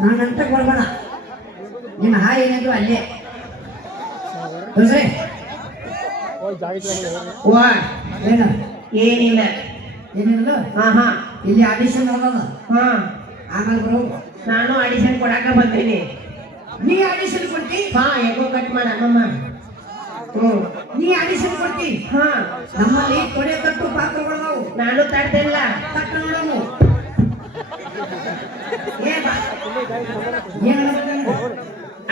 ನಾನಂತ ಕೊಡ್ಬೇಡ ನಿನ್ನ ಹಾಯ್ ಏನಾದ್ರು ಅಲ್ಲೇ ಏನು ಏನಿಲ್ಲ ಏನಿಲ್ಲ ಇಲ್ಲಿ ಆಡಿಷನ್ ಹೋಗೋದು ಆಮೇಲೆ ಬರೋ ನಾನು ಆಡಿಷನ್ ಕೊಡಾಕ ಬಂದೀನಿ. ನೀ ಆಡಿಷನ್ ಕೊಡ್ತಿ ಯಾಕೋ ಕಟ್ ಮಾಡಮ್ಮ. ನೀ ಆಡಿಷನ್ ಕೊಡ್ತಿ ನಮ್ಮಲ್ಲಿ ತೊಡೆ ತಟ್ಟು ಪಾತ್ರಗಳು ನಾವು ನಾನು ತಡ್ದಿಲ್ಲ ತಟ್ಟು ನೋಡವು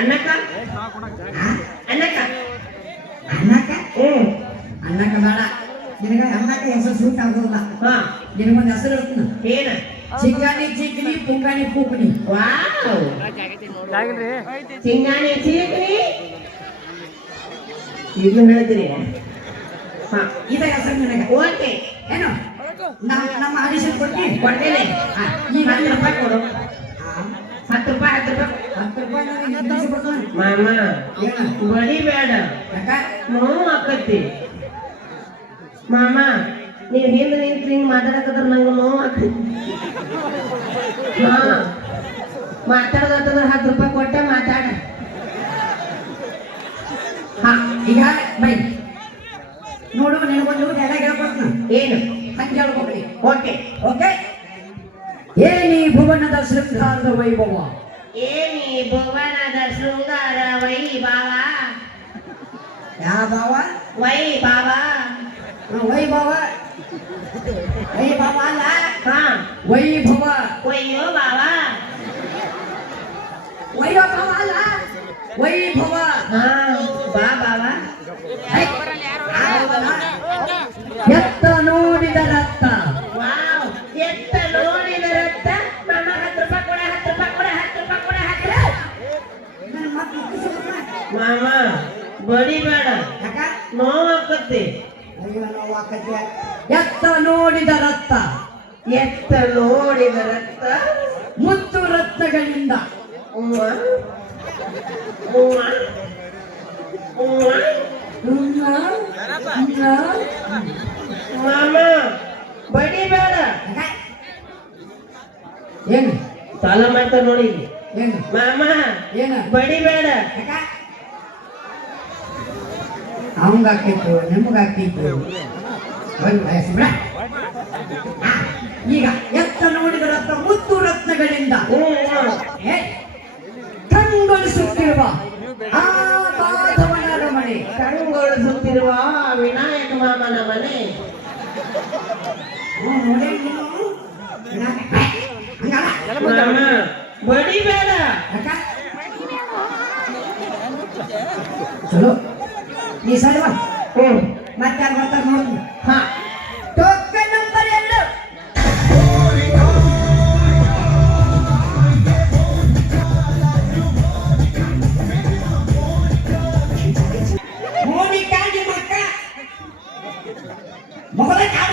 ಅನ್ನಕ್ಕ ಅನ್ನಕ್ಕ ಅನ್ನಕ್ಕ ಅನ್ನಕ್ಕ ಬೇಡ ನಿನಗ ಅನ್ನಕ್ಕ ಹೆಸರು ಸೂಟ್ ಆಗೋದಿಲ್ಲ ನಿನಗೊಂದು ಹೆಸರು ಇರ್ತೀನಿ ಏನ ಚಿಂಗಾಣಿ ಚಿಕ್ಕನಿ ಪುಂಗಾಣಿ ಪೂಕಣಿ ವಾವ್ ಚಿಂಗಾಣಿ ಚಿಕ್ಕನಿ ಇದು ಹೇಳ್ತೀರಿ ಇದ ಹೆಸರು ನಿನಗೆ ಓಕೆ ಏನು ನಮ್ಮ ಆಡಿಷನ್ ಕೊಡ್ತೀನಿ ಕೊಡ್ತೇನೆ ಈಗ 10 ರೂಪಾಯಿ ಕೊಡು 10 ರೂಪಾಯಿ 10 ರೂಪಾಯಿ ಮಾಮ ಬಡಿ ಬೇಡ ನೋವು ಆಕತಿ ಮಾಮ ನೀವ್ ಹಿಂದೆ ನಿಂತು ಹಿಂಗ್ ಮಾತಾಡಕತ್ರ ನಂಗೆ ನೋವು ಆಕತಿ ಮಾತಾಡೋದಂತಂದ್ರೆ 10 ರೂಪಾಯಿ ಕೊಟ್ಟ ಮಾತಾಡ ಈಗ ಬೈ ನೋಡು ನಿನಗೊಂದು ಡೈಲಾಗ್ ಹೇಳ್ಕೊಡ್ತೀನಿ ಏನು ಹಂಗೆ ಹೇಳ್ಕೊಡ್ರಿ ಓಕೆ ಓಕೆ ಏನಿ ಭುವನದ ಶೃಂಗಾರದ ವೈಭವ ಏನಿ ಭುವನದ ಶೃಂಗಾರ ವೈಭವ ಯಾವ ಭಾವ ವೈಭವ ವೈಭವ ವೈಭವ ಅಲ್ಲ ವೈಭವ ವೈಯೋ ಭಾವ ವೈಭವ ಅಲ್ಲ ವೈಭವ ಬಾ ಭಾವ ಎತ್ತ ನೋಡಿದ ರಕ್ತ ವಾವ್ ಎತ್ತ ನೋಡಿದ ರಕ್ತ ಮಾಮ 10 ರೂಪಾಯಿ ಕೊಡ 10 ರೂಪಾಯಿ ಕೊಡ 10 ರೂಪಾಯಿ ಕೊಡ 10 ಮಾಮ ಬಡಿ ಬೇಡ ನೋವು ಆಕತಿ ಎತ್ತ ನೋಡಿದ ರಕ್ತ ಎತ್ತ ನೋಡಿದ ರಕ್ತ ಮುತ್ತು ರತ್ನಗಳಿಂದ ಉವ್ವ ಉವ್ವ ಉವ್ವ ಮಾಮ ಬಡಿ ಬೇಡ ಏನು ಸಾಲ ಮಾಡ್ತಾರ ನೋಡಿ ಏನು ಮಾಮ ಏನು ಬಡಿ ಬೇಡ ಅವಂಗ ಹಾಕಿತ್ತು ನಿಮ್ಗ ಹಾಕಿತ್ತು ಈಗ ಎತ್ತ ನೋಡಿದ ರತ್ನ ಮುತ್ತು ರತ್ನಗಳಿಂದ ಕಂಗೊಳಿಸುತ್ತಿರುವ ಆಗಾಧವನ ಮನೆ ಕಂಗೊಳಿಸುತ್ತಿರುವ ವಿನಾಯಕ ಮಾಮನ ಮನೆ ಮಾಮ ಬಡಿ ಬೇಡ ಚಲೋ ನೀ ಸಲ್ವಾ ಮತ್ತೆ ಯಾರು ಬರ್ತಾರೆ ನೋಡ್ತೀನಿ ಟೋಕನ್ ನಂಬರ್ 2 ಮೋನಿಕಾಗಿ ಮಕ್ಕ ಮಗಳ ಕಾಡ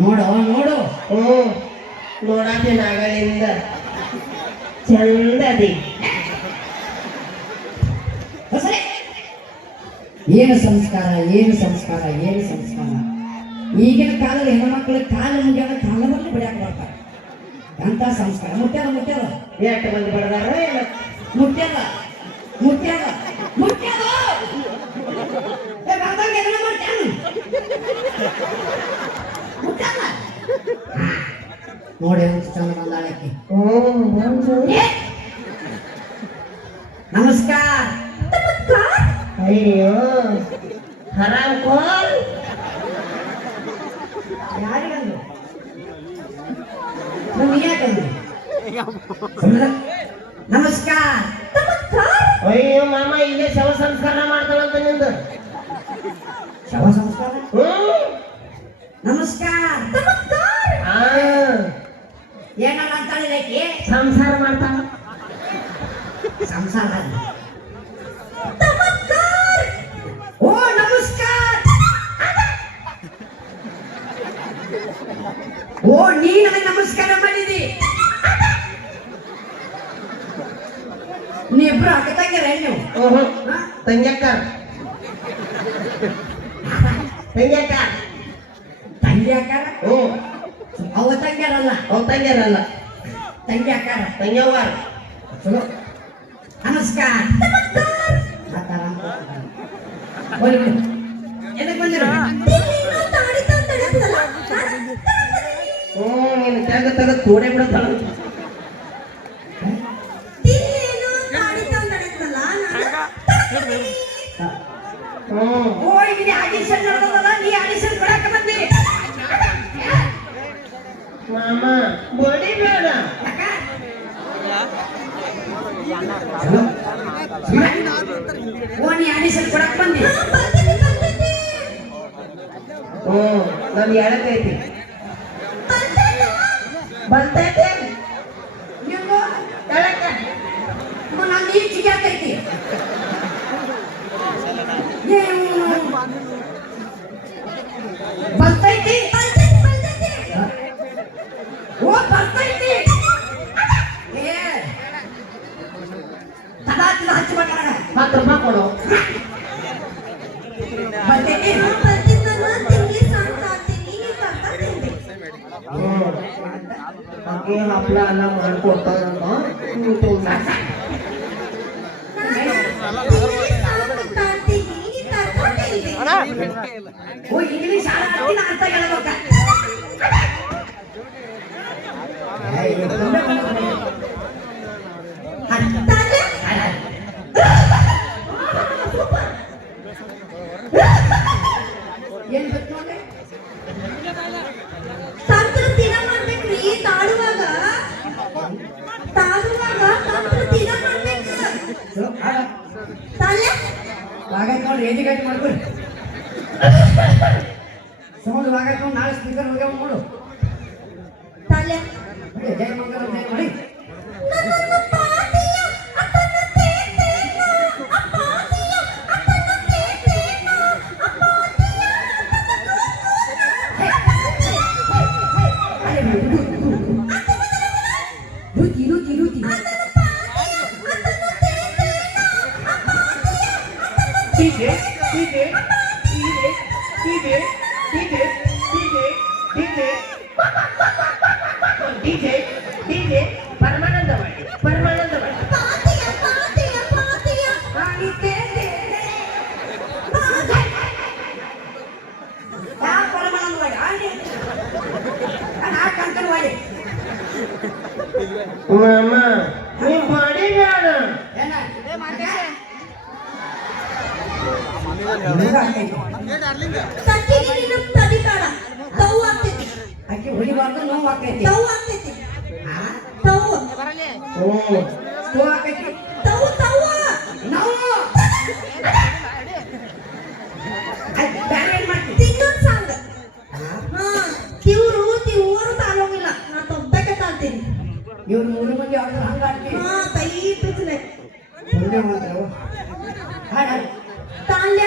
ನೋಡು ನೋಡು ನೋಡಾತೀನಿ ಆಗಲಿಂದ ಚಂದದಿ ಏನು ಸಂಸ್ಕಾರ ಏನು ಸಂಸ್ಕಾರ ಏನು ಸಂಸ್ಕಾರ ಈಗಿನ ಕಾಲದ ಹೆಣ್ಮಕ್ಳು ಕಾಲು ಮುಗಿಯಾದ ಕಾಲವನ್ನು ಬಿಡಕ್ಕೆ ಬರ್ತಾರೆ ಅಂತ ಸಂಸ್ಕಾರ ಮುಟ್ಟ್ಯಾದ ಮುಟ್ಟ್ಯಾದ ಎಷ್ಟು ಮಂದಿ ಬಡದಾರ ಮುಟ್ಟ್ಯಾದ ಮುಟ್ಟ್ಯಾದ ಮುಟ್ಟ್ಯಾದ ನೋಡಿ ಚಂದ ಬಂದಾಳಕ್ಕೆ ನಮಸ್ಕಾರ ಅಯ್ಯೋ ಹರಾಮ್ ಕೋಲ್ ಯಾರಿಗಂದ್ರು ಯಾಕಂದ್ರೆ ನಮಸ್ಕಾರ ಅಯ್ಯೋ ಮಾಮ ಇಲ್ಲೇ ಶವ ಸಂಸ್ಕಾರ ಮಾಡ್ತಾಳಂತ ನಿಂದು ಶವ ಸಂಸ್ಕಾರ ನಮಸ್ಕಾರ ಏನಲ್ಲ ಅಂತಾಳೆ ಸಂಸಾರ ಮಾಡ್ತಾಳ ಸಂಸಾರ ಓ ನಮಸ್ಕಾರ ಓ ನೀ ನನಗೆ ನಮಸ್ಕಾರ ಮಾಡಿದಿ ನೀವಿಬ್ರು ಅಕ್ಕ ತಂಗಿರ ನೀವು ತಂಗ್ಯಕ್ಕ ತಂಗ್ಯಾಕ ತಂಗಿ ಆಕಾರ ಹ್ಞೂ ಅವ ತಂಗ್ಯಾರಲ್ಲ ಅವ್ ತಂಗ್ಯಾರಲ್ಲ ತಂಗಿ ಆಕಾರ ತಂಗ್ಯವ್ವಾರ ಚಲೋ ನಮಸ್ಕಾರ ಆತರ ಹೋಗಿ ಬಿಡು ಎದಕ್ಕೆ ಬಂದಿರೋ ಹ್ಞೂ ನೀನು ತೆಗೆದು ತೋಡೆ ಬಿಡತ್ತಲ್ಲ ಹ್ಞೂ ಓ ಇಲ್ಲಿ ಆಡಿಷನ್ ನಡೆದಲ್ಲ ನೀ ಆಡಿಷನ್ ಕೊಡಕ್ಕೆ ಬಂದಿ ಮಾಮ ಬಡಿಬೇಡ ಚಲೋ ಓ ನೀ ಆಡಿಷನ್ ಕೊಡಕ್ಕೆ ಬಂದಿ ಹ್ಞೂ ನಾನು ಎಳಕೈತಿ ಬರ್ತೈತೆ ನೀವು ಎಳಕ ನಾನು ನೀರು ಚಿಗಾಕೈತಿ ಬರ್ತೈತಿ ಓ ಬರ್ತೈತಿ ಏ ತದಾತಿದ ಹಚ್ಚಿ ಮಾಡ್ತಾರ 10 ರೂಪಾಯಿ ಕೊಡು ಬರ್ತೈತಿ ಹಾಗೆ ಹಪ್ಪಳ ಎಲ್ಲ ಮಾಡ್ಕೊಡ್ತಾರಮ್ಮ ಓ ಇಂಗ್ಲಿಷ್ ಆಡ್ತೀನಿ ಅಂತ ಹೇಳ್ಬೇಕ ಏನ್ ಗೊತ್ತು ನೋಡ್ರಿ ಸಂಸ್ಕೃತಿನ ಮಾಡ್ಬೇಕ್ರಿ ತಾಡುವಾಗ ಸಂಸ್ಕೃತಿನ ಮಾಡ್ಬೇಕು ತಾಳ್ಯ ವಾಗಾಯ್ತು ನೋಡ್ರಿ ಎಜುಕೇಟ್ ಮಾಡ್ಕೊರಿ ಸೌಂಡ್ ವಾಗಾಯ್ತು ನೋಡಿ ನಾಳೆ ಸ್ಪೀಕರ್ ಹೋಗ್ಯಾವ ನೋಡು ತಾಳ್ಯ ಜಯ ಮಂಗಲ ಜಯ ಮಾಡಿ ನನ್ನ ಪಾತಿಯ ಅಪ್ಪನ ತೇತೇನ ಅಪ್ಪಾತಿಯ ಅಪ್ಪನ ತೇತೇನ ಅಪ್ಪಾತಿಯ ರೂತಿ ರೂತಿ ರೂತಿ DJ DJ DJ DJ DJ DJ DJ DJ DJ ಪರಮಾನಂದವಾಡಿ ಪರಮಾನಂದವಾಡಿ ಪಾತಿಯ ಪಾತಿಯ ಪಾತಿಯ ರಾಣಿ ತೇತೇನ ಯಾ ಪರಮಾನಂದವಾಡಿ ಆಡಿ ನಾನು ಆ ಕಂಕಣವಾಡಿ ಮಾಮ ನೀ ಬಡಿಬೇಡ ಏನ ತಕ್ಕಿಗೆ ನೀನು ತಡಿಬೇಡ ತವ್ ಆಗ್ತೈತಿ ಅಕ್ಕಿ ಹೊಡಿಬಾರ್ದು ನೋವು ಆಕೈತಿ ತವ್ ಆಗ್ತೈತಿ ತವ್ ಹ್ಞೂ ಸ್ಟೋ ಆಕೈತಿ ತವ್ ತವ್ ನೋವು ಬ್ಯಾರೆ ಏನ್ ಮಾಡ್ತಿ ಇನ್ನೊಂದು ಸಾಂಗ್ ಹಾ ತಿವ್ರು ತಾಳೋಗಿಲ್ಲ ನಾ ತೊಬ್ಬಕ್ಕೆ ತಾಳ್ತೀನಿ ಇವ್ರು 3 ಮಂದಿ ಆಡಿದ್ರೆ ಹಂಗ ಆಡ್ತಿ ಹಾ ತೈ ಪಿಚ್ನೆ ಮುಂದೆ ಮಾಡ್ತಾರ ಹಾಡ ತಾಳ್ಯ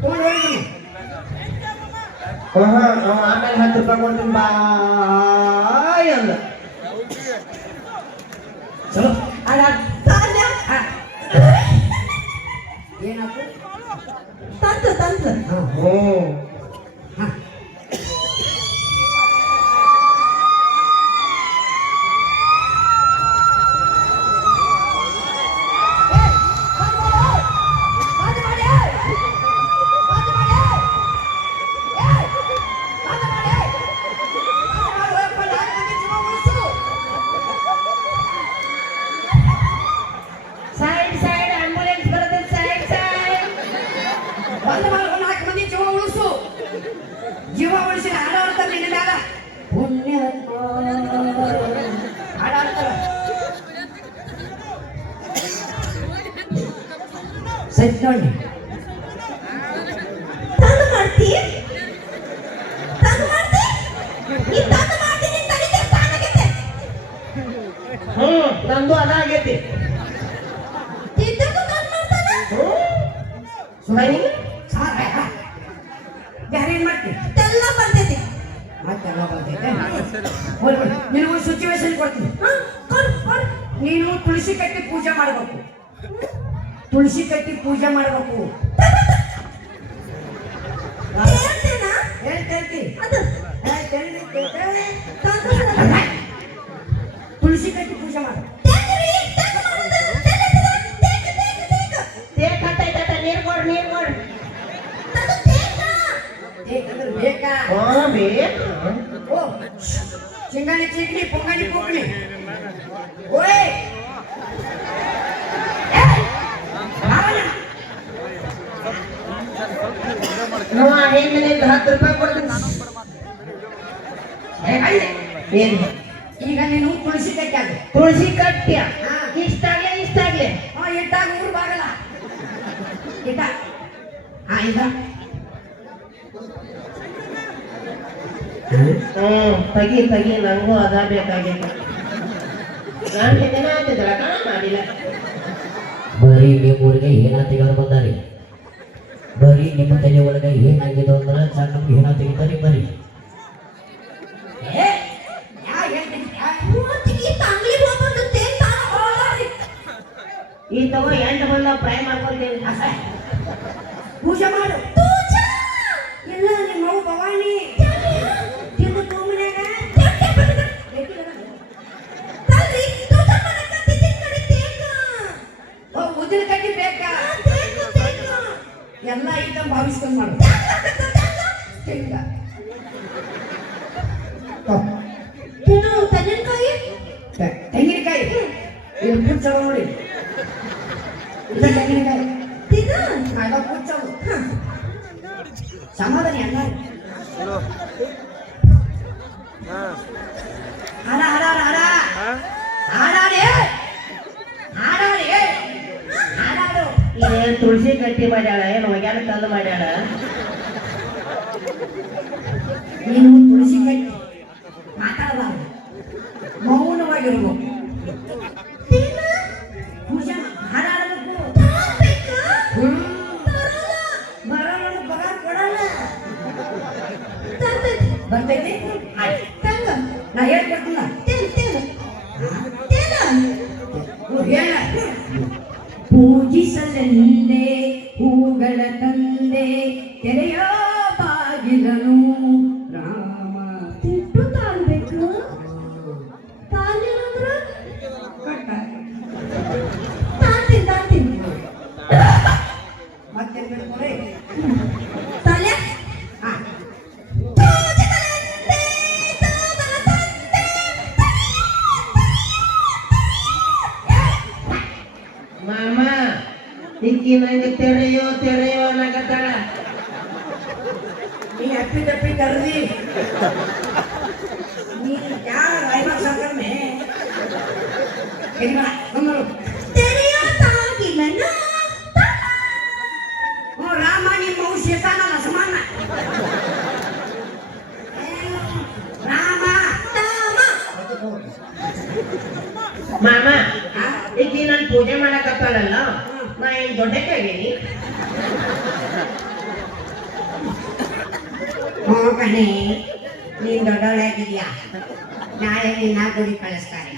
ತಗೊಂಡು ಹೋಗಿ ಆಮೇಲೆ 10 ರೂಪಾಯಿ ಕೊಡ್ತೀನಿ ಬಾಯ್ ಅಂದ ಚಲೋ ಹಾಡ ತಾಳ್ಯ ಏನಾಯ್ತು ತಂತ್ರ ಹ್ಞೂ ಹಾ ಸೈಡ್ ಸೈಡ್ ಆಂಬುಲೆನ್ಸ್ ಬರುತ್ತೆ ಸೈಡ್ ಸೈಡ್ ಬಂದು ಮಾಡಿ 4 ಮಂದಿ ಜೀವ ಉಳಿಸು ಜೀವ ಉಳಿಸಿ ಹಾಡಾಡ್ತಾರೆ ನಿನ್ನ ಮ್ಯಾಲ ಪುಣ್ಯಾತ್ಮ ಹಾಡಾಡ್ತಾರ ಸೆಟ್ ನೋಡಿ ತಂದು ಮಾಡ್ತಿ ಈ ತಂದು ಮಾಡ್ತೀನಿ ತಡಿಗೆ ತಾನಾಗೈತೆ ಹ್ಞೂ ನಂದು ಅದಾಗೈತಿ ತಿದ್ದಕ್ಕೂ ತಂದು ಮಾಡ್ತಾನೆ ಸುಮ್ಮನೆ ಬ್ಯಾರೆ ಏನ್ ಮಾಡ್ತಿ ಎಲ್ಲ ಬರ್ತೈತಿ ಮತ್ತೆಲ್ಲ ಬರ್ತೈತೆ ನಿನಗೊಂದು ಸಿಚುವೇಶನ್ ಕೊಡ್ತೀನಿ ಹಾ ಕೊಡು ನೀನು ತುಳಸಿ ಕಟ್ಟಿ ಪೂಜೆ ಮಾಡಬೇಕು ತುಳಸಿ ಕಟ್ಟಿ ಪೂಜೆ ಮಾಡಬೇಕು ದೇವ್ರ ಐತಿ ಅದು ತುಳಸಿ ಕಟ್ಟಿ ಪೂಜೆ ಮಾಡು ತೆಗ್ರಿ, ತೆಗ್ದು ಮಾಡುದು. ತೆಗ್. ತೇಕ್ ಹತ್ತೈತ ನೀರ್ ಕೊಡ್ ಅದು ತೇಗ. ಏಕಂದ್ರೆ ಬೇಕಾ ಬೇಕು ಓ ಚಿಂಗಾಣಿ ಚಿಂಗಡಿ ಪೊಂಗಣಿ ಪೊಂಗಣಿ ಓಯ್ ನಾವು ಹೆಣ್ಣಿನಿಂದ 10 ರೂಪಾಯಿ ಕೊಡ್ತೀನಿ ಏನ್ ಈಗ ನೀನು ತುಳಸಿ ಕಟ್ಟಾಗ ತುಳಸಿ ಕಟ್ಟ್ಯ ಇಷ್ಟಾಗ್ಲೆ ಇಟ್ಟಾಗ ಊರು ಬಾಗಲ್ಲ ಇಟ್ಟ ಇದ ತಗಿ ನಂಗೂ ಅದ ಬೇಕಾಗೈತ ನಾನು ದಿನ ಆಯ್ತಿದ್ದಲ್ಲ ಕಾಣ ಮಾಡಿಲ್ಲ ಬರೀ ನಿಮ್ಮ ಊರಿಗೆ ಏನಾತಿಗಾರ ಬಂದಾರಿ ಬರೀ ನಿಮ್ಮ ತಲೆ ಒಳಗೆ ಏನಾಗಿದೆ ಅಂದ್ರೆ ನಮ್ಗೆ ಏನ ತೆಗಿತಾರಿ ಬರೀ ಮೂವತ್ತಿಗೆ ತಂಗ್ಲಿ ಹೋಗ್ಬಂದು ತೇಗ್ ತಾನು ಹೋಗ್ಲಾರಿ. ಈ ತಗೋ 8 ಬಂದ ಫ್ರೈ ಮಾಡ್ಕೊಳ್ತೇನೆ ಪೂಜೆ ಮಾಡು ಪೂಜಾ. ಎಲ್ಲ ನಿಮ್ಮ ಮಗು ಭವಾನಿ ತಿಂದು ತೂಮನ್ಯಾಗ ತಲ್ರಿ, ಪೂಜಾ ಮಾಡಕತ್ತಿ ತಿನ್ಕಡಿ ತೇಗ. ಉದ್ದಿನ ಕಟ್ಟಿ ಬೇಕಾ ತೇಗ. ಎಲ್ಲ ಐಟಮ್ ಭಾವಿಸ್ಕೊಂಡು ಮಾಡು ತೆಂಗ ತಿನ್ನು ತೆಂಗಿನಕಾಯಿ. ತೆಂಗಿನಕಾಯಿ ಇಲ್ಲಿ ಕೂರ್ಚೋ ನೋಡಿ ಇಲ್ಲ ತೆಂಗಿನಕಾಯಿ ತಿನ್ನು. ಅದ ಕೂರ್ಚೋದು ಸಮಾಧಾನ ಎಲ್ಲ ಹಡ ಹಡ ಹಡ ಹಾಡಾಡಿ ಹಾಡಾಡಿ ಹಾಡಾಡು ಏನ್ ತುಳಸಿ ಗಟ್ಟಿ ಮಾಡ್ಯಾಳ ಏನು ಒಗ್ಯಾನ ಕಲ್ಲು ಮಾಡ್ಯಾಳ ನೀನು ತುಳಸಿ ಕಟ್ಟಿ ಮಾತಾಡಬಾರ್ದು ಮೌನವಾಗಿರ್ಬೇಕು ತಿನ್ನು. ಪೂಜೆ ಹಾಡಾಡಬೇಕು ತಗೋಬೇಕಾ? ಬರೋಣ ಪಗಾರ ಕೊಡಲ್ಲ ತರ್ತೈತಿ. ಬರ್ತೈತಿ ಆಯ್ತು ತಂಗ. ನಾ ಹೇಳ್ಕೊಡ್ತೀನ ತಿನ್ನು. ಹೇಳ ಪೂಜಿಸಲೆಂದೇ ಹೂಗಳ ತಂದೆ ತೆರೆಯ ಬಾಗಿಲನು ರಾಮ ತಿಟ್ಟು ತಾಳ್ಬೇಕು. ತಾಳಿಲ್ಲ ಅಂದ್ರ ಕಟ್ಟ ತಾಳ್ತೀನಿ. ಮತ್ತೆ ಹೇಳ್ಕೊಡೆ ತಾಳ್ಯ. ಹಾ ಪೂಜೆಗಳಂತೆ ತೋಮಲ ತಂದೆ. ಮಾಮ ಇಕ್ಕಿ ನಂಗೆ ತೆರೆಯೋ ಅನ್ನಕತ್ತಾಳ ನೀ ಅಪ್ಪಿ ತಪ್ಪಿ ಕರ್ದಿ ನೀ ಯಾರ ಐವತ್ತು ಸಂಕರ್ಮೆ ಬಂದರು ತೆರೆಯೋ ತಾಗಿಲನ ರಾಮ ನಿಮ್ಮ ಮೌ ಶೇತಾನಲ್ಲ ಸಮಾನ ರಾಮ ತಾಮ. ಮಾಮ ಇಕ್ಕಿ ನಾನು ಪೂಜೆ ಮಾಡಕತ್ತಾಳಲ್ಲ ನಾ ಏನ್ ದೊಡ್ಡಕ್ಕಾಗೀನಿ ಹ್ಞೂ ಕಣೆ ನೀನು ದೊಡ್ಡವಳಾಗಿದ್ಯಾ ನಾಳೆ ನಿನ್ನ ಗುಡಿ ಕಳಿಸ್ತಾರೆ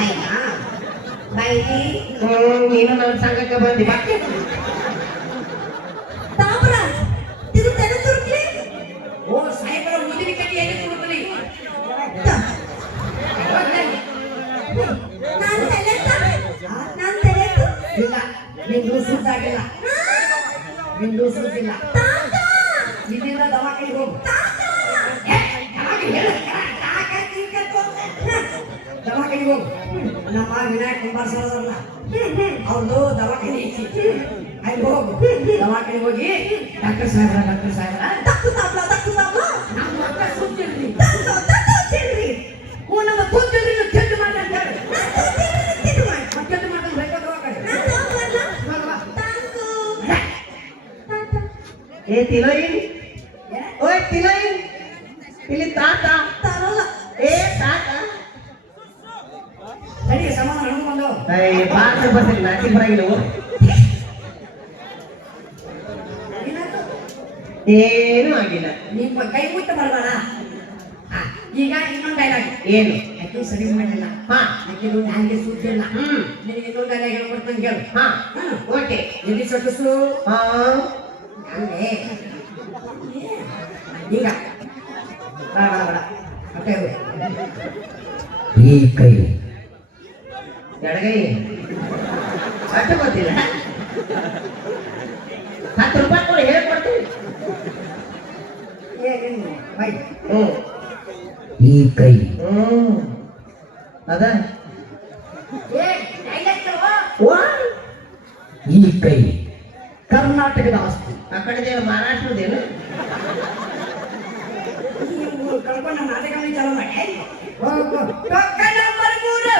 ಆಯ್ತಾ ಬಾಯಿ ನೀನು ನನ್ನ ಸಂಘಕ್ಕೆ ಬಂದಿ ಬಾಕಿ ತಾಮ್ರ. ಇದು ತೆರೆ ತುರುಕ್ಲಿ. ಓ ಸಾಹೇಬರ ಮುದಿನ ಕಟ್ಟಿ ಎಲ್ಲಿ ಕೊಡ್ತೀನಿ ನಾನು ತಲೆ ತಾನೆ. ನಾನು ತಲೆ ತು. ಇಲ್ಲ ನಿಂದು ಸುದ್ದಾಗಿಲ್ಲ ನಿಂದು ಸುದ್ದಿಲ್ಲ ತಾತ. ಇಲ್ಲಿಂದ ದವಾಖಾನಿಗೆ ಹೋಗು ದವಾಖಾನಿಗೆ ಹೋಗು ನಮ್ಮ ವಿನಾಯಕ್ ಕುಂಬಾರ್ಸಲ್ಲ ಅವ್ರದ್ದು ದವಾಖಾನೆ ಐತಿ ಅಲ್ಲಿ ಹೋಗು ದವಾಖಾನಿಗೆ ಹೋಗಿ ಡಾಕ್ಟರ್ ಸಾಹೇಬ್ರ ತಕ್ಕು ತಾಬ್ಲ. ನಮ್ಮ ಮಕ್ಕ ಸುದ್ದಿರ್ಲಿ ತಿನ್ರಿ. ಹ್ಞೂ ನಮ್ಮ ಸುದ್ದಿರ್ಲಿ ಚೆಂಡು ಮಾತಾಡ್ತಾರೆ ತಿನ್ನು ಮಾಡಿ. ಮತ್ತೆಂದು ಮಾತಾಡ್ ಬೇಕಾದ್ರೆ ಹೋಗಲ್ಲ ನಾನು ಹೋಗಲ್ಲ. ತಾಂಕು. ತಾತ. ಏ ತಿಲೋಯಿನ್ ಓಯ್ ತಿಲೋಯಿನ್ ಇಲ್ಲಿ ತಾತ ತರಲ್ಲ. ಏ ತಾತ ಸರಿ ಸಮಾಧಾನ ಅನ್ಕೊಂಡು ಬಾರ್ಸಿ ಬರ್ತೀನಿ ನಾಟಿ ಬರಂಗಿಲ್ಲ ಏನೂ ಆಗಿಲ್ಲ ನಿಮ್ಮ ಕೈ ಮುಟ್ಟ ಬರಬೇಡ ಈಗ ಇನ್ನೊಂದು ಡೈಲಾಗ್ ಏನು ಯಾಕೆ ಸರಿ ಮಾಡಿಲ್ಲ ಹಾ ಯಾಕೆ ಹಂಗೆ ಸುದ್ದಿಲ್ಲ ನಿನಗೆ ಇನ್ನೊಂದು ಡೈಲಾಗ್ ಹೇಳ್ಕೊಡ್ತಾನೆ ಕೇಳು ಹಾ ಓಕೆ ಎಲ್ಲಿ ಸೊಟ್ಟಿಸು ಹಾ ಹಂಗೆ ಈಗ ಬೇಡ ಬೇಡ ಬೇಡ ಅಷ್ಟೇ ಇರು. ಈ ಕೈ ಎಡಗೈ ಅಷ್ಟು ಗೊತ್ತಿಲ್ಲ. 10 ರೂಪಾಯಿ ಕೊಡಿ ಹೇಳ್ಕೊಡ್ತೀವಿ. ಏನು ಬೈ ಹ್ಞೂ ಈ ಕೈ ಅದ ಏ ಡೈಲೆಕ್ಟ್ ವಾ ಈ ಕೈ ಕರ್ನಾಟಕದ ಆಸ್ತಿ. ಆ ಕಡೆ ಮಹಾರಾಷ್ಟ್ರದೇನು ನೀವು ಕಳ್ಕೊಂಡು ನಮ್ಮ ನಾಟಕವನ್ನು ಚಾಲೂ ಮಾಡಿ ಪಕ್ಕ ನಂಬರ್ 3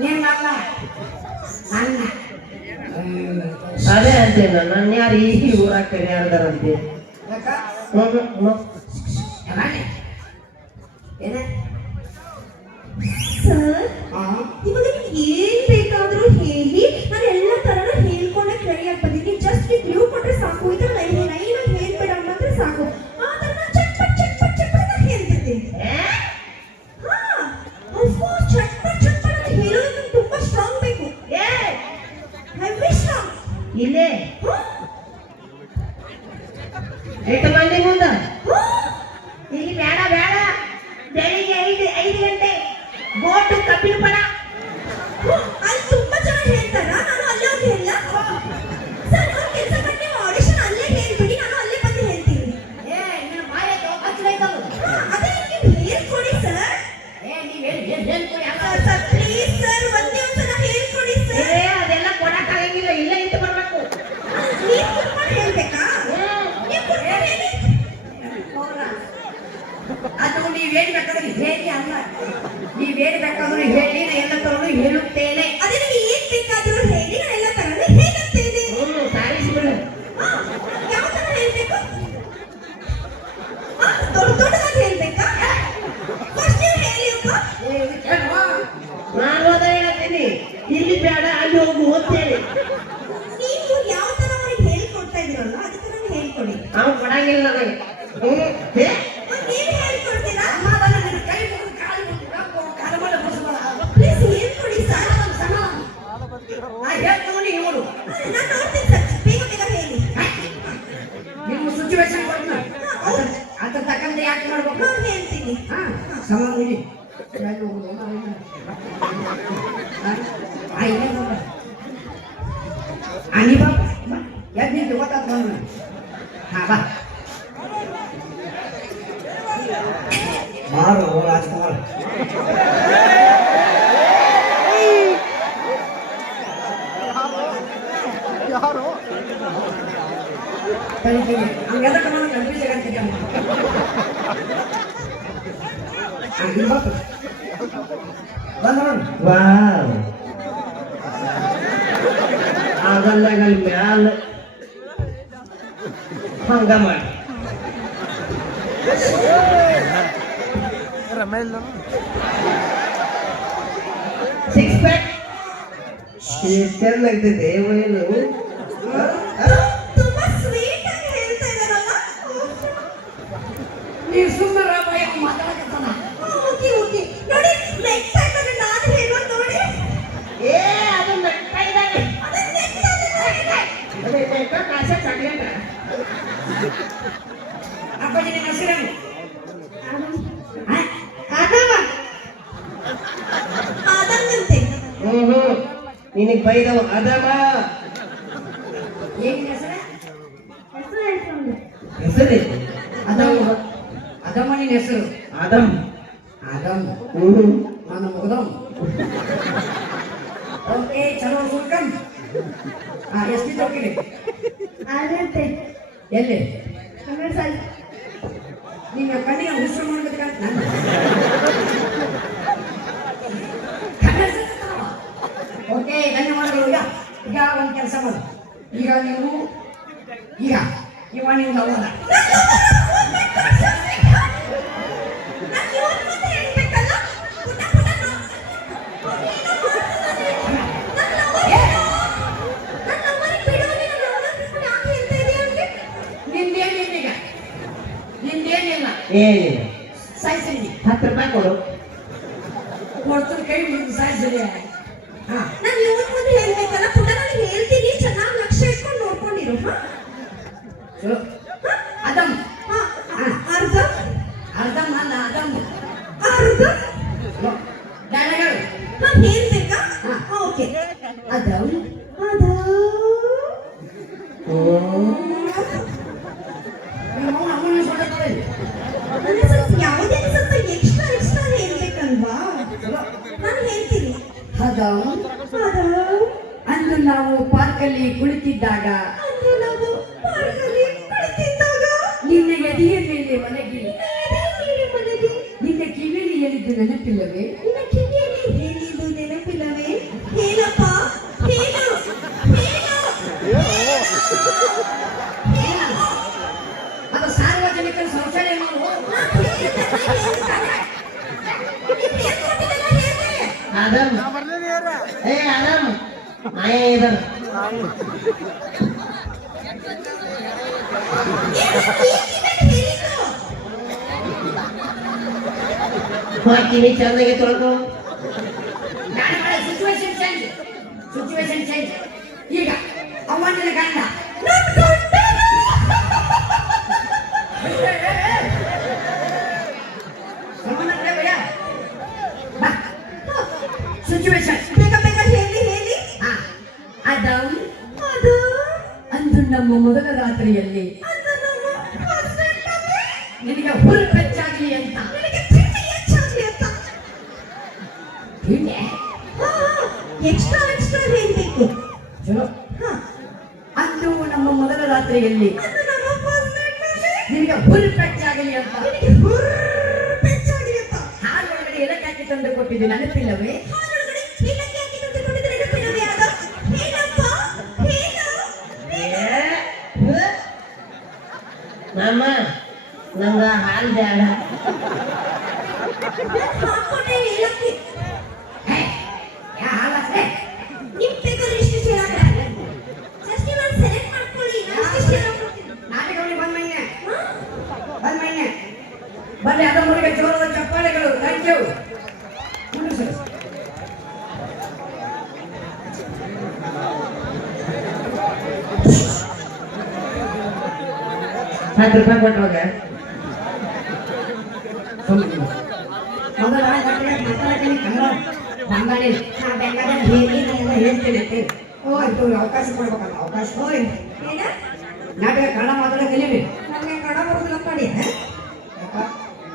ನೀನಲ್ಲ ನನ್ನ ಅದೇ ಅಂತೇನ ನನ್ನ ಯಾರು ಈ ಊರಾಗ ಕರಿಯಾರ್ದಾರಂತೆ. ಯಾಕ ಹ್ಞೂ ಯಾವಾನೆ ಏನ ಸರ್ ಆ ಇವಾಗ ನಿಮ್ಗೆ ಏನ್ ಬೇಕಾದ್ರೂ ಹೇಳಿ, ನಾನು ಎಲ್ಲ ತರನು ಹೇಳ್ಕೊಂಡೆ ಕ್ಲಿಯರ್ ಬಂದಿದ್ದೀನಿ. ಜಸ್ಟ್ ಕ್ಲೂ ಕೊಟ್ರೆ ಸಾಕು, ಇದನ್ನ ಲೈನ್ ಹೇಳ್ಬೇಡ ಅಂದ್ರೆ ಸಾಕು. ಆದ್ರೆ ನಾನು ಚಟ್ಪಟ್ ಅಂತ ಹೇಳ್ಬಿಡ್ತೀನಿ. ಹಾ ಅಫ್ಕೋರ್ಸ್ ಚಟ್ಪಟ್ ಅಂತ ಹೇಳೋದು ನಂಗೆ ತುಂಬಾ ಸ್ಟ್ರಾಂಗ್ ಬೇಕು. Heavy strong. ಇಲ್ಲೇ ಎಷ್ಟು ಮಂದಿ ಮುಂದ ಇಲ್ಲಿ ಬೇಡ ಬೇಡ. ಬೆಳಿಗ್ಗೆ 5 ಗಂಟೆ ಬೋಟು ಕಪಿಲ ಪಡ. ಅಲ್ಲಿ ತುಂಬಾ ಜನ ಹೇಳ್ತಾರ, ನಾನು ಅಲ್ಲೇ ಹೋಗಿ ಹೇಳ. ಸರ್ ಅವ್ರ ಕೆಲಸ ಮಾಡಿ ನೀವು ಆಡಿಷನ್ ಅಲ್ಲೇ ಹೇಳ್ಬಿಡಿ, ನಾನು ಅಲ್ಲೇ ಬಂದು ಹೇಳ್ತೀನಿ. ಏ ನಿನ್ನ ಬಾಯ ಹಚ್ಚಲೈತಲ್ಲ. ಅದೇ ನೀವು ಹೇಳ್ಕೊಡಿ ಸರ್. ಏ ನೀವ್ ಹೇಳ್ಕೊಡಿ ಅಲ್ಲ. ಸರ್ ಪ್ಲೀಸ್ ಸರ್ ಒಂದೇ ಒಂದ್ಸಲ ಹೇಳ್ಕೊಡಿ ಸರ್. ಅದೆಲ್ಲ ಕೊಡಕ್ಕಾಗಂಗಿಲ್ಲ, ಇಲ್ಲ ಇಂತ ಬರ್ಬೇಕು. ನೀವು ಕುತ್ಕೊಂಡು ಹೇಳ್ಬೇಕಾ? ನೀವು ಕುತ್ಕೊಂಡು ಹೇಳಿ. ಅದು ನೀವೇನು ಬೇಕಾದ್ರೆ ಹೇಳಿ ಅಲ್ಲ, ನೀವೇನು ಬೇಕಾದ್ರೂ ಹೇಳಿ, ನಾ ಎಲ್ಲ ತಗೊಂಡು ಹೇಳುತ್ತೇನೆ. ಅದೇ ನೀವು ಏನ್ ಬೇಕಾದ್ರೂ ಹೇಳಿ, ನಾನು ಎಲ್ಲ ತರನು ಹೇಳುತ್ತೇನೆ. ಸಾರಿಸಿಬಿಡು. ಯಾವ ತರ ಹೇಳ್ಬೇಕು? ದೊಡ್ಡದಾಗಿ ಹೇಳ್ಬೇಕಾ? ಫಸ್ಟ್ ನೀವು ಹೇಳಿ ಅಪ್ಪ. ಏ, ಇದು ಕೇಳುವ. ನಾನು ಅದ ಹೇಳ್ತೀನಿ, ಇಲ್ಲಿ ಬೇಡ ಅಲ್ಲಿ ಹೋಗು ಅಂತೇಳಿ. ನೀವು ಯಾವ ತರ ಅವ್ರಿಗೆ ಹೇಳ್ಕೊಡ್ತಾ ಇದೀರಲ್ಲ ಅದಕ್ಕೆ ನಾನು ಹೇಳ್ಕೊಡಿ. ಅವ್ನು ಕೊಡಂಗಿಲ್ಲ ನನಗೆ. ನೀವು ಹೇಳ್ಕೊಡ್ತೀರಾ? ಸಮಾಧಾನ ನಿನ್ನ ಕೈ ಮುಗಿದು ಕಾಲು ಮುಗಿದು ಕಾಲ ಮೇಲೆ ಮುಗಿಸ್ಬೇಡ. ಪ್ಲೀಸ್ ಹೇಳ್ಕೊಡಿ ಸರ್. ನಾ ಹೇಳ್ತೀನಿ ಇವರು ನಾನು ನೋಡ್ತೀನಿ ಸರ್, ಬೇಗ ಬೇಗ ಹೇಳಿ. ನಿಮ್ಮ ಸಿಚುವೇಶನ್ ಕೊಡ್ತೀನಿ, ಅದ್ರ ತಕ್ಕಂತೆ ಯಾಕೆ ಮಾಡ್ಬೇಕು. ನಾನು ಹೇಳ್ತೀನಿ. ಹಾ ಸಮಾಧಾನ ಇರಿ. ani ba ya ni ke wata kan ha ba maro rajkumar tadi tadi ang ada kemana kan bisa kan kejam ani ba bandaran wow ಆಗಲ್ಲಗಲ್ ಮ್ಯಾಲ ಹಂಗ ಮಾಡಿ ಸಿಕ್ಸ್ ಪ್ಯಾಕ್ ಚೆನ್ನಾಗ್ತದೆ ಏನು ತುಂಬಾ ಸ್ವೀಟ್ ಆಗಿ ಹೇಳ್ತಾ ಇದಾರಲ್ಲ. ನೀ ಸುಮ್ಮನೆ ಭಯ ಮಾತಾಡಕತ್ತಾನ ಓಕೆ ಓಕೆ ನೋಡಿ, ನೆಕ್ಸ್ಟ್ ಟೈಮ್ ಅದು ನಾನು ಹೇಳೋದು ನೋಡಿ. ಏ ಅದು ನಗ್ತ ಇದ್ದಾನೆ ಅದು next time ನಾನು ಅದೇ ನಗ್ತ ಕಾಸೆ ಚಾಕ್ಲೇಟ್ ಅಪ್ಪಾಜಿ ನಿನ್ನ ಹೆಸರೇನು ಆದಂಗಂತೆ. ನಿನಗೆ ಬೈದವ ಅದಮ ಏನ್ ಹೆಸರೇ ಹೆಸರು ಹೇಳ್ಕೊಂಡು ಹೆಸರು ಅದಮ್ಮ ನಿನ್ನ ಹೆಸರು ಅದಮ್ ಅದಮ್ ನಾನು ಮುಗದಮ್ ಓಕೆ ಚಲೋ ಸುಲ್ಕಮ್ ಎಷ್ಟು ಹೋಗಿರಿ ಆದಂತೆ ಎಲ್ಲಿ ಆಮೇಲೆ ಸರ್ ನಿನ್ನ ಕಣ್ಣಿಗೆ ಹುಷಾರು ಮಾಡ್ಬೇಕಂತ ನಾನು ಓಕೆ ಧನ್ಯವಾದಗಳು. ಈಗ ಒಂದು ಕೆಲಸ ಮಾಡಿ, ಈಗ ನೀವು ಇವ ನೀವು ಲವಣ ನಾನು ಇವ್ರ ಮುಂದೆ ಹೇಳ್ಬೇಕಲ್ಲ. ಪುಟ್ಟ ಪುಟ್ಟ ಏನಿಲ್ಲ ಸಾಯಿಸ್ತೀನಿ 10 ರೂಪಾಯಿ ಕೊಡು. ಕೊಡ್ತೀನಿ ಕೈ ಮುಗಿದು ಸಾಯಿಸಿದೆ ಹಾ ನಾನು ಇವನ್ ಮುಂದೆ ಹೇಳ್ಬೇಕಲ್ಲ ಪುಟ ನಾನು ಹೇಳ್ತೀನಿ ಚೆನ್ನಾಗಿ ಲಕ್ಷ ಇಟ್ಕೊಂಡು ನೋಡ್ಕೊಂಡಿರು ಹಾ ಚಲೋ ಅದಮ್ ಹಾ, ಅರ್ಧ ಅರ್ಧಮ್ ಅಲ್ಲ ಅದಮ್ ಅರ್ಧ ಡೈಲಾಗಳು ಹಾ ಹೇಳ್ಬೇಕಾ ಹಾ. ಓಕೆ ಅದಮ್ ಅದ ಅಮ್ಮನ ಸೊಳ್ಳೆ ನನಗೆ ಸ್ವಲ್ಪ ಯಾವುದೇ ಸ್ವಲ್ಪ ಎಕ್ಸ್ಟ್ರಾ ಹೇಳ್ಬೇಕಲ್ವಾ ನಾನು ಹೇಳ್ತೀನಿ ಅದಮ್ ಅದ ಅಂದು ನಾವು ಪಾರ್ಕಲ್ಲಿ ಕುಳಿತಿದ್ದಾಗ ಅಂದು ನಾವು ಪಾರ್ಕಲ್ಲಿ ಕುಳಿತಿದ್ದಾಗ ನಿನ್ನ ಎದೆಯ ಮೇಲೆ ಮಲಗಿ ಮನೆಗೆ ನಿನ್ನ ಕಿವಿಯಲ್ಲಿ ಹೇಳಿದ್ದು ನೆನಪಿಲ್ಲವೇ ನಿನ್ನ ಕಿವಿಯಲ್ಲಿ ಹೇಳಿದ್ದು ನೆನಪಿಲ್ಲವೇ ಹೇಳಪ್ಪ ಹೇಳು ಅದು ಸಾರ್ವಜನಿಕರ ಶೌಚಾಲಯ ನಾವು ಆದಮ್ ಏ ಆದಮ್ ಮಾಯ ಇದಾರ ಕಿವಿ ಚಂದಾಗಿ ತೊಳ್ಕೊ. ಸಿಚುವೇಶನ್ ಚೇಂಜ್ ಈಗ ಅವನ ಗಂಡ ಸಿಚುವೇಶನ್ ಬೇಗ ಬೇಗ ಹೇಳಿ ಅದಮ್ ಅದು ಅಂದು ನಮ್ಮ ಮೊದಲ ರಾತ್ರಿಯಲ್ಲಿ ಅದು ನಮ್ಮ ಹಸ್ಬೆಂಡ್ ನಿನಗೆ ಹುಲ್ ಬೆಚ್ಚಾಗಲಿ ಅಂತ ನನಗೆ ತಿಂಡಿ ಹೆಚ್ಚಾಗ್ಲಿ ಅಂತ ತಿಂಡೆ ಎಕ್ಸ್ಟ್ರಾ ಹೇಳ್ಬೇಕು ಚಲೋ ಹಾ ಅಂದು ನಮ್ಮ ಮೊದಲ ರಾತ್ರಿಯಲ್ಲಿ ಅದು ನಮ್ಮ ಹಸ್ಬೆಂಡ್ ನಿನಗೆ ಹುಲ್ ಬೆಚ್ಚಾಗಲಿ ಅಂತ ನನಗೆ ಹೆಚ್ಚಾಗ್ಲಿ ಅಂತ ಹಾಲು ಒಳಗಡೆ ಎಲಕ್ಕೆ ಹಾಕಿ ತಂದು ಕೊಟ್ಟಿದ್ದು ನೆನಪಿಲ್ಲವೇ ಹಾಲೊಳಗಡೆ ಇಲ್ಲಕ್ಕೆ ಹಾಕಿ ತಂದುಕೊಂಡಿದ್ರೆ ನೆನಪಿಲ್ಲವೇ ಆಗ ಹೇಳಪ್ಪ ಹೇಳು ಮಾಮ ನಂಗ ಹಾಲು ಬೇಡ. ಹಾಕೊಂಡೆ ಹೇಳಕ್ಕೆ ಹಾಲಷ್ಟೇ ನಿಮ್ ಬೇಕಾದ್ರೆ ಇಷ್ಟು ಹೇಳಕ್ಕೆ ಜಸ್ಟ್ ನಾನು ಸೆಲೆಕ್ಟ್ ಮಾಡ್ಕೊಳ್ಳಿ ನಾನು ಇಷ್ಟು ಹೇಳ್ಕೊಡ್ತೀನಿ ನಾಟಕವಲ್ಲಿ ಬಂದ್ಮೈನೆ ಬನ್ನಿ ಅದ ಮುರುಗ ಜೋರದ ಚಪ್ಪಾಳೆಗಳು ಥ್ಯಾಂಕ್ ಯು ಹತ್ತು ರೂಪಾಯಿ ಕೊಟ್ಟವಾಗ ಮೊದಲ ಮಾತಾಡ್ತೀನಿ ಕನ್ನಡ ಬಂಗಾಳಿ ಹೇಳ್ತೀನಿ ಓ ಇದು ಅವಕಾಶ ಕೊಡ್ಬೇಕಲ್ಲ ಅವಕಾಶ ಓಯ್ ಏನ ನಾಟಕ ಕನ್ನಡ ಮಾತಾಡೋ ಕಲೀರಿ ನಮಗೆ ಕನ್ನಡ ಬರೋದಿಲ್ಲ ಮಾಡಿ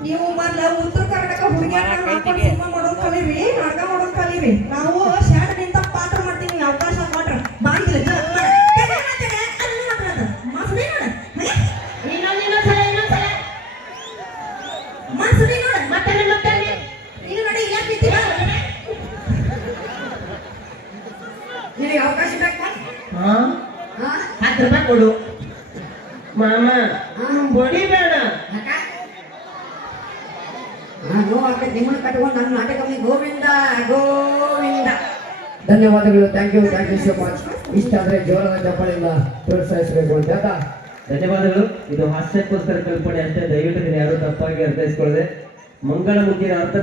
ನೀವು ಮೊದ್ಲ ಉತ್ತರ ಕರ್ನಾಟಕ ಹುಡುಗಿಯರ ಹಾಕೊಂಡು ಸಿನಿಮಾ ಮಾಡೋದು ಕಲೀರಿ ನಾಟಕ ಮಾಡೋದು ಕಲೀರಿ ನಾವು ಶಾರ್ಟ್ ನಿಂತ ಪಾತ್ರ ಮಾಡ್ತೀವಿ ಅವಕಾಶ ಕೊಟ್ರ ಬಾಂಗಿಲ್ಲ ಮಾಸಡಿ ನೋಡ ಮಾಸಡಿ ನೋಡ ಮತ್ತೆ ಈಗ ನೋಡಿ ಇಲ್ಲ ಬಿತ್ತೀರಾ ನಿನಗೆ ಅವಕಾಶ ಬೇಕಾ ಹಾ ಹಾ 10 ರೂಪಾಯಿ ಕೊಡು ಮಾಮ ಬಡಿಬೇಡ. ನಾನು ಆಕೆ ನಿಮ್ಮನ್ನು ಕಟ್ಕೊಂಡು ನನ್ನ ನಾಟಕವನ್ನು ಗೋವಿಂದ ಗೋವಿಂದ ಧನ್ಯವಾದಗಳು ಥ್ಯಾಂಕ್ ಯು ಸೋ ಮಚ್ ಇಷ್ಟ ಆದರೆ ಜೋರಾದ ಚಪ್ಪಾಳೆಯಿಂದ ಪ್ರೋತ್ಸಾಹಿಸಬೇಕು ಅಂತ ಧನ್ಯವಾದಗಳು. ಇದು ಹಾಸ್ಯಕ್ಕೋಸ್ಕರ ಕಲ್ಪನೆ ಅಷ್ಟೇ. ದಯವಿಟ್ಟು ಇದನ್ನು ಯಾರು ತಪ್ಪಾಗಿ ಅರ್ಥೈಸ್ಕೊಳ್ಳದೆ ಮಂಗಳಮುಖಿನ ಅರ್ಥ